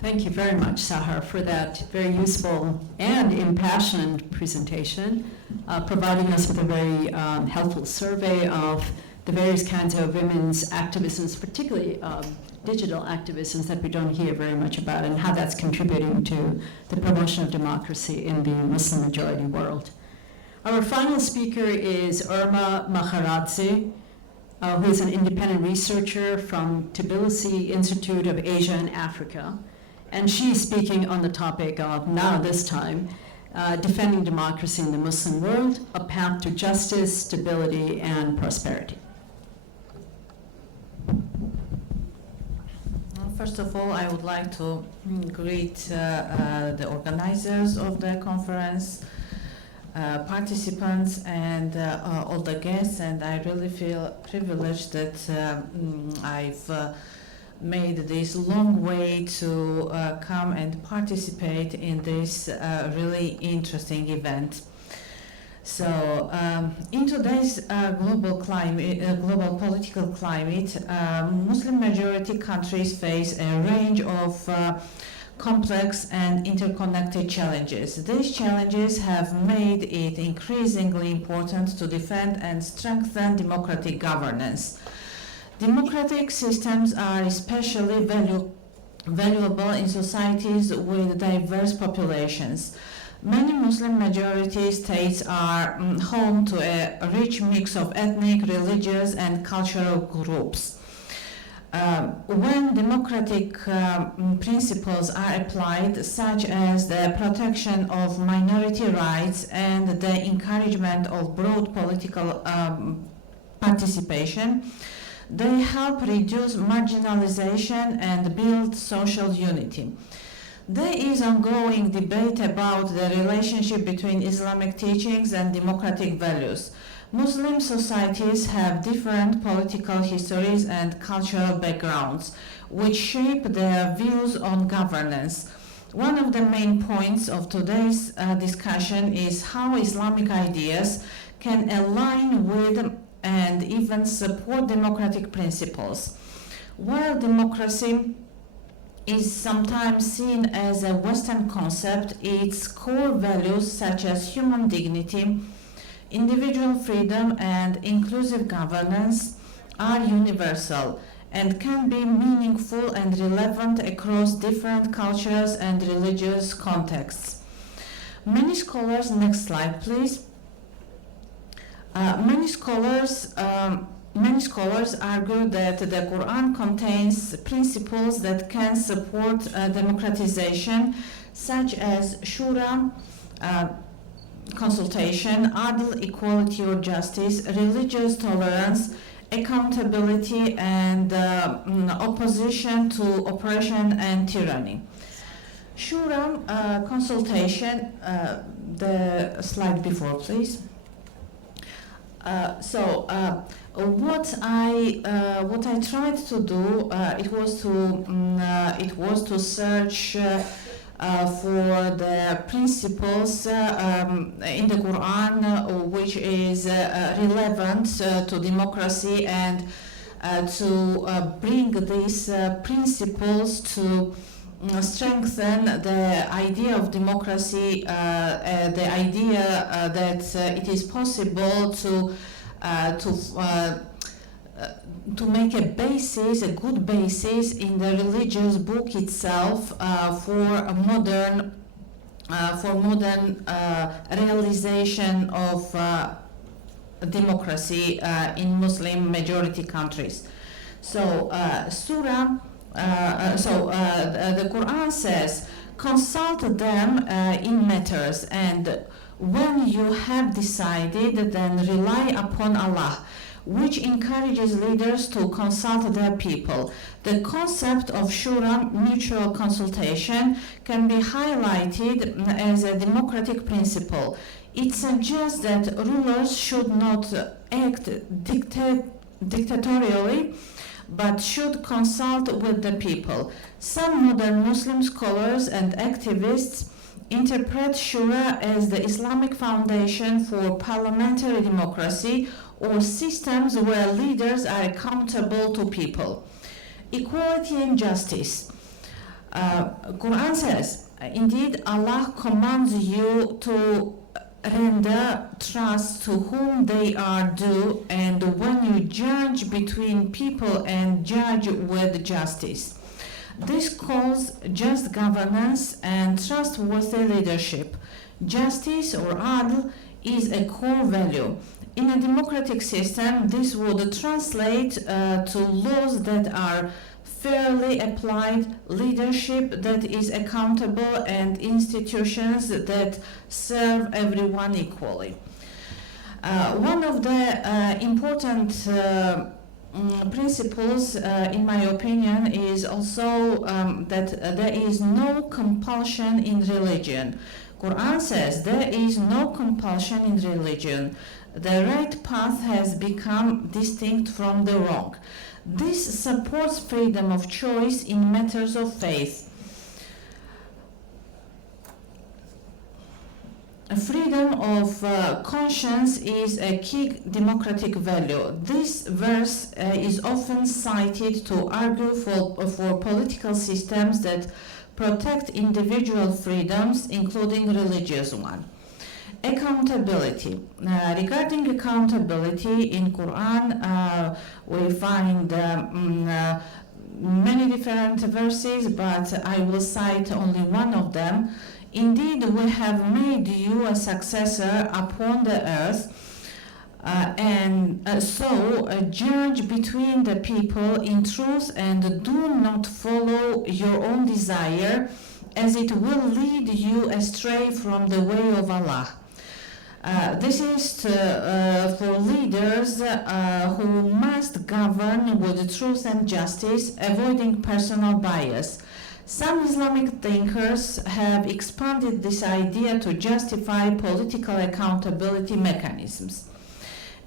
Thank you very much, Sahar, for that very useful and impassioned presentation, providing us with a very helpful survey of the various kinds of women's activisms, particularly digital activisms that we don't hear very much about, and how that's contributing to the promotion of democracy in the Muslim majority world. Our final speaker is Irma Makharadze, who is an independent researcher from Tbilisi Institute of Asia and Africa. And she is speaking on the topic of, now this time, defending democracy in the Muslim world, a path to justice, stability, and prosperity. First of all, I would like to greet the organizers of the conference, participants, and all the guests. And I really feel privileged that I've made this long way to come and participate in this really interesting event. So, in today's global political climate, Muslim majority countries face a range of complex and interconnected challenges. These challenges have made it increasingly important to defend and strengthen democratic governance. Democratic systems are especially valuable in societies with diverse populations. Many Muslim majority states are home to a rich mix of ethnic, religious, and cultural groups. When democratic principles are applied, such as the protection of minority rights and the encouragement of broad political participation, they help reduce marginalization and build social unity. There is ongoing debate about the relationship between Islamic teachings and democratic values. Muslim societies have different political histories and cultural backgrounds, which shape their views on governance. One of the main points of today's discussion is how Islamic ideas can align with and even support democratic principles. While democracy is sometimes seen as a Western concept, its core values such as human dignity, individual freedom, and inclusive governance are universal and can be meaningful and relevant across different cultures and religious contexts. Many scholars, next slide please. Many scholars argue that the Quran contains principles that can support democratization, such as shura, consultation, adl, equality or justice, religious tolerance, accountability, and opposition to oppression and tyranny. Shura, consultation, the slide before, please. What I tried to do it was to search for the principles in the Quran which is relevant to democracy, and to bring these principles to strengthen the idea of democracy, the idea that it is possible to make a basis, a good basis in the religious book itself for a modern realization of democracy in Muslim majority countries. So, the Quran says, consult them in matters, and when you have decided, then rely upon Allah, which encourages leaders to consult their people. The concept of shura, mutual consultation, can be highlighted as a democratic principle. It suggests that rulers should not act dictatorially, but should consult with the people. Some modern Muslim scholars and activists interpret shura as the Islamic foundation for parliamentary democracy, or systems where leaders are accountable to people. Equality and justice. Quran says, indeed, Allah commands you to render trust to whom they are due, and when you judge between people and judge with justice. This calls just governance and trustworthy leadership. Justice or adl is a core value. In a democratic system, this would translate to laws that are fairly applied, leadership that is accountable, and institutions that serve everyone equally. One of the important principles, in my opinion, is also that there is no compulsion in religion. Quran says there is no compulsion in religion. The right path has become distinct from the wrong. This supports freedom of choice in matters of faith. Freedom of conscience is a key democratic value. This verse is often cited to argue for political systems that protect individual freedoms, including religious one. Accountability. Regarding accountability in Quran, we find many different verses, but I will cite only one of them. Indeed, we have made you a successor upon the earth, so judge between the people in truth and do not follow your own desire, as it will lead you astray from the way of Allah. This is for leaders who must govern with truth and justice, avoiding personal bias. Some Islamic thinkers have expanded this idea to justify political accountability mechanisms.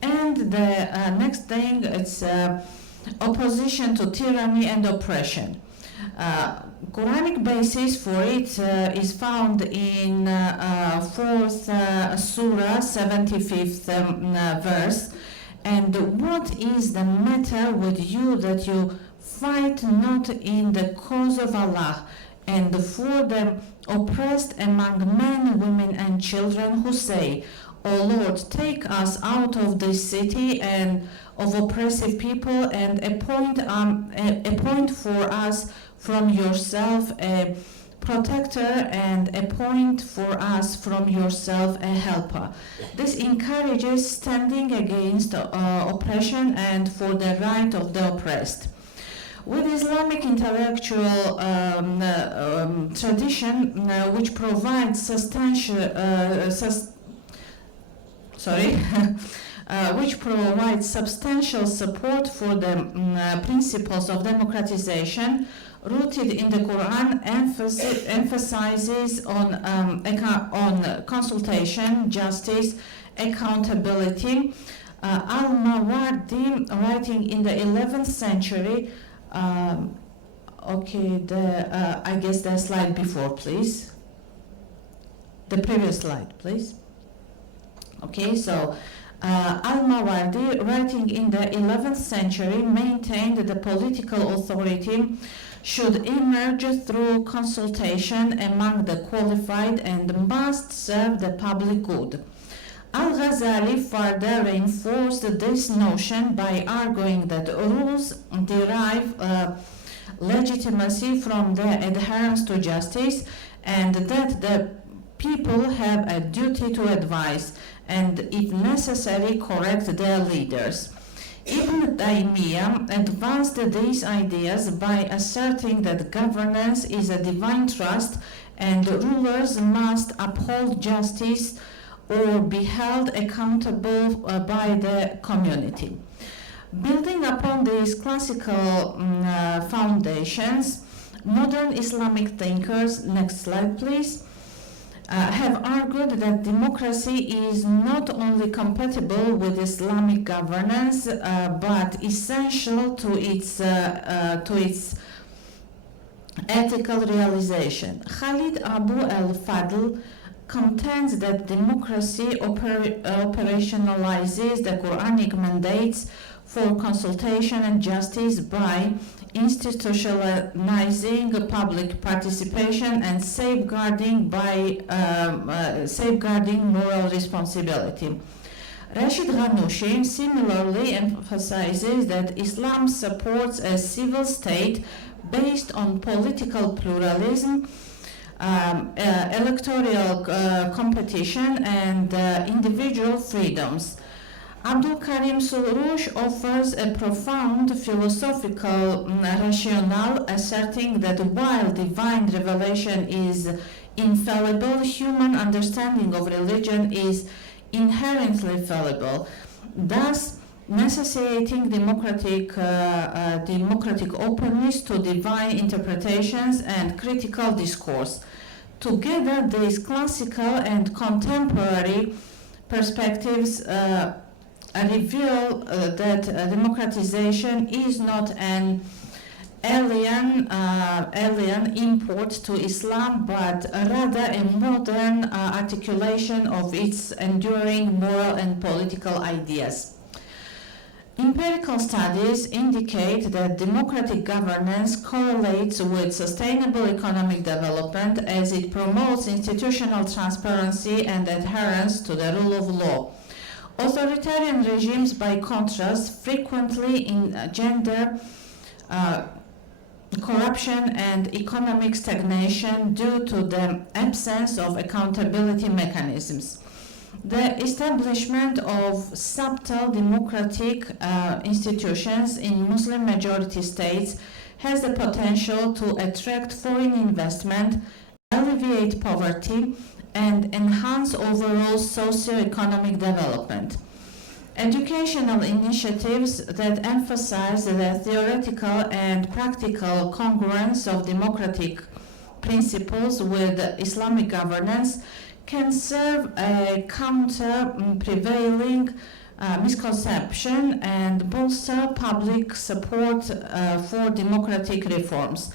And the next thing is opposition to tyranny and oppression. Quranic basis for it is found in 4th Surah, 75th verse. And what is the matter with you that you fight not in the cause of Allah, and for the oppressed among men, women, and children who say, O Lord, take us out of this city and of oppressive people, and appoint for us from yourself a protector, and appoint for us from yourself a helper. This encourages standing against oppression and for the right of the oppressed. With Islamic intellectual tradition, which provides substantial support for the principles of democratization, rooted in the Quran, emphasizes on consultation, justice, accountability. Al-Mawardi, writing in the 11th century, I guess the slide before, please. The previous slide, please. Okay, so Al-Mawardi, writing in the 11th century, maintained that the political authority should emerge through consultation among the qualified and must serve the public good. Al-Ghazali further reinforced this notion by arguing that rules derive legitimacy from their adherence to justice, and that the people have a duty to advise and, if necessary, correct their leaders. Ibn Taymiyyah advanced these ideas by asserting that governance is a divine trust and rulers must uphold justice or be held accountable by the community. Building upon these classical foundations, modern Islamic thinkers, next slide please, have argued that democracy is not only compatible with Islamic governance, but essential to its ethical realization. Khalid Abu al-Fadl contends that democracy operationalizes the Quranic mandates for consultation and justice by institutionalizing public participation and safeguarding moral responsibility. Rashid Ghanouchi similarly emphasizes that Islam supports a civil state based on political pluralism, electoral competition, and individual freedoms. Abdul Karim Surush offers a profound philosophical rationale, asserting that while divine revelation is infallible, human understanding of religion is inherently fallible, thus necessitating democratic openness to divine interpretations and critical discourse. Together, these classical and contemporary perspectives reveal that democratization is not an alien import to Islam, but rather a modern articulation of its enduring moral and political ideas. Empirical studies indicate that democratic governance correlates with sustainable economic development as it promotes institutional transparency and adherence to the rule of law. Authoritarian regimes, by contrast, frequently engender corruption and economic stagnation due to the absence of accountability mechanisms. The establishment of subtle democratic institutions in Muslim-majority states has the potential to attract foreign investment, alleviate poverty, and enhance overall socio-economic development. Educational initiatives that emphasize the theoretical and practical congruence of democratic principles with Islamic governance can serve a counter prevailing misconception and bolster public support for democratic reforms.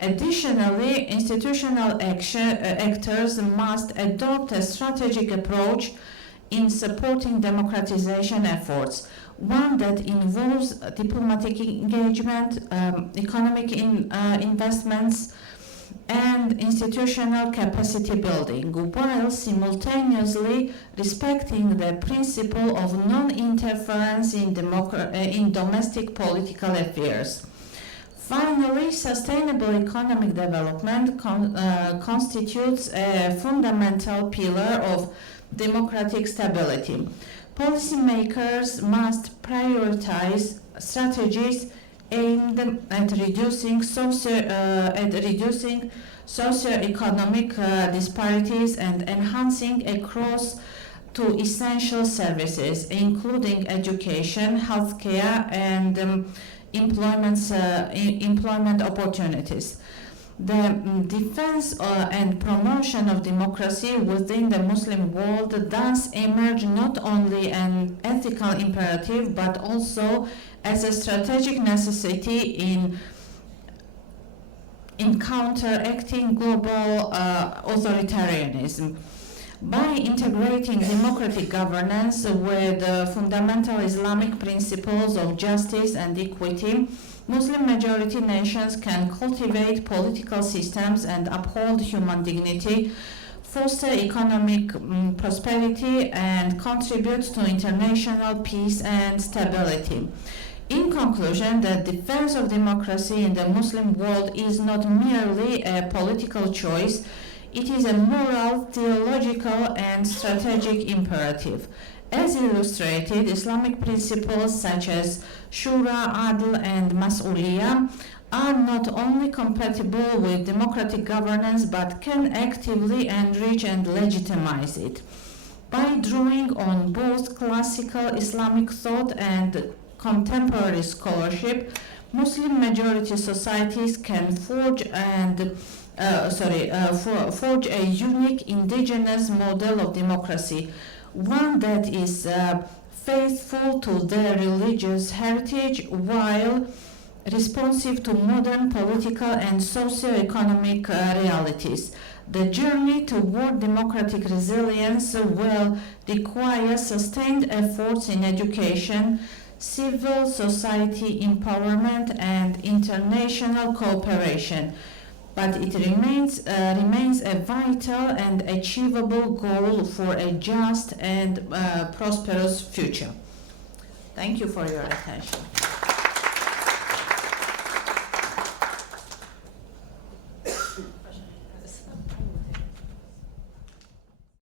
Additionally, institutional actors must adopt a strategic approach in supporting democratization efforts, one that involves diplomatic engagement, economic investments, and institutional capacity building, while simultaneously respecting the principle of non-interference in domestic political affairs. Finally, sustainable economic development constitutes a fundamental pillar of democratic stability. Policymakers must prioritize strategies aimed at reducing socioeconomic disparities and enhancing access to essential services, including education, healthcare, and employment opportunities. The defense and promotion of democracy within the Muslim world thus emerge not only an ethical imperative but also as a strategic necessity in counteracting global authoritarianism. By integrating democratic governance with fundamental Islamic principles of justice and equity, Muslim-majority nations can cultivate political systems and uphold human dignity, foster economic prosperity, and contribute to international peace and stability. In conclusion, the defense of democracy in the Muslim world is not merely a political choice, it is a moral, theological, and strategic imperative. As illustrated, Islamic principles such as Shura, Adl, and Mas'uliyah are not only compatible with democratic governance but can actively enrich and legitimize it. By drawing on both classical Islamic thought and contemporary scholarship, Muslim majority societies can forge a unique indigenous model of democracy, one that is faithful to their religious heritage while responsive to modern political and socio-economic realities. The journey toward democratic resilience will require sustained efforts in education, civil society empowerment, and international cooperation. But it remains a vital and achievable goal for a just and prosperous future. Thank you for your attention.